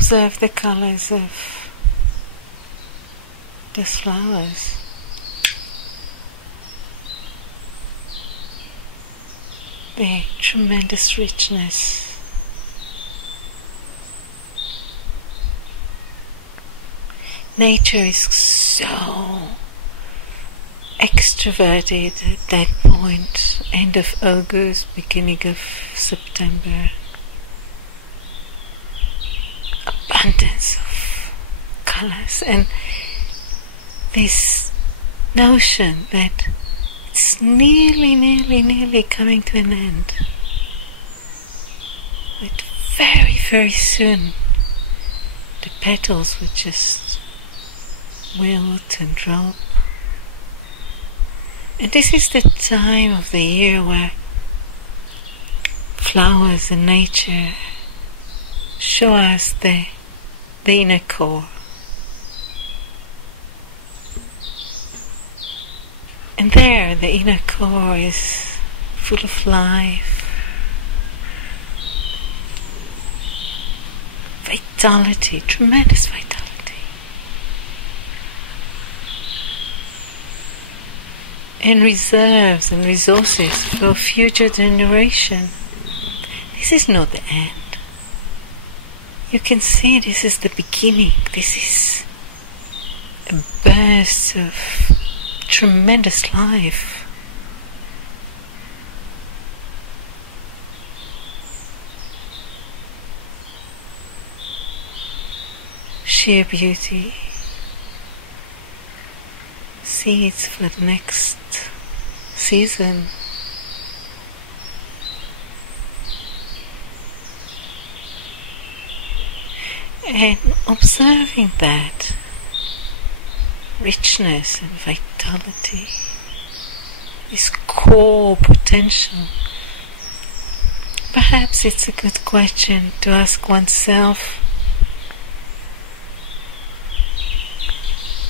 observe the colors of these flowers. The tremendous richness. Nature is so extroverted at that point, end of August, beginning of September. Abundance of colors, and this notion that it's nearly coming to an end. That very, very soon the petals would just wilt and drop. And this is the time of the year where flowers and nature show us the inner core. And there, the inner core is full of life, vitality, tremendous vitality. And reserves and resources for future generation. This is not the end. You can see this is the beginning. This is a burst of tremendous life. Sheer beauty. Seeds for the next season. And observing that richness and vitality, this core potential, perhaps it's a good question to ask oneself,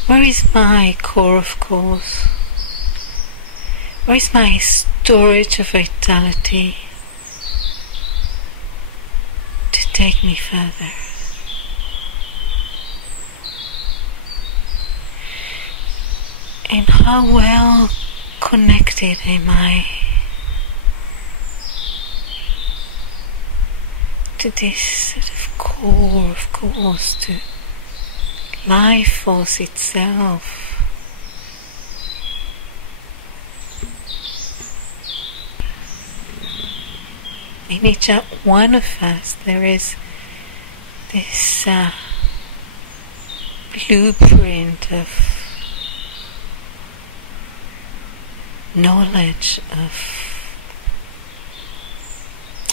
where is my core of cause? Where is my storage of vitality to take me further? And how well connected am I to this sort of core of cause, to life force itself? In each one of us there is this blueprint of knowledge, of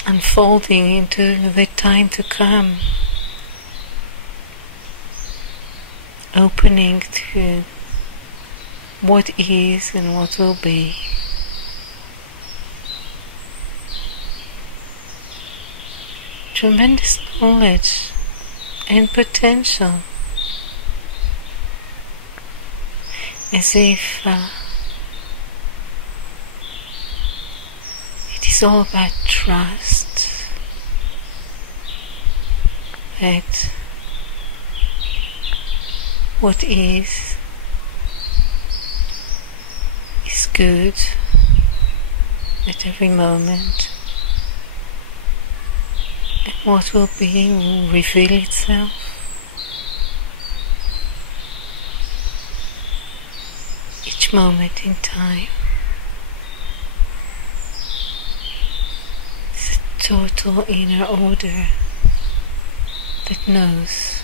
unfolding into the time to come, opening to what is and what will be. Tremendous knowledge and potential, as if it is all about trust, that what is good at every moment, and what will be will reveal itself. Each moment in time. It's a total inner order that knows.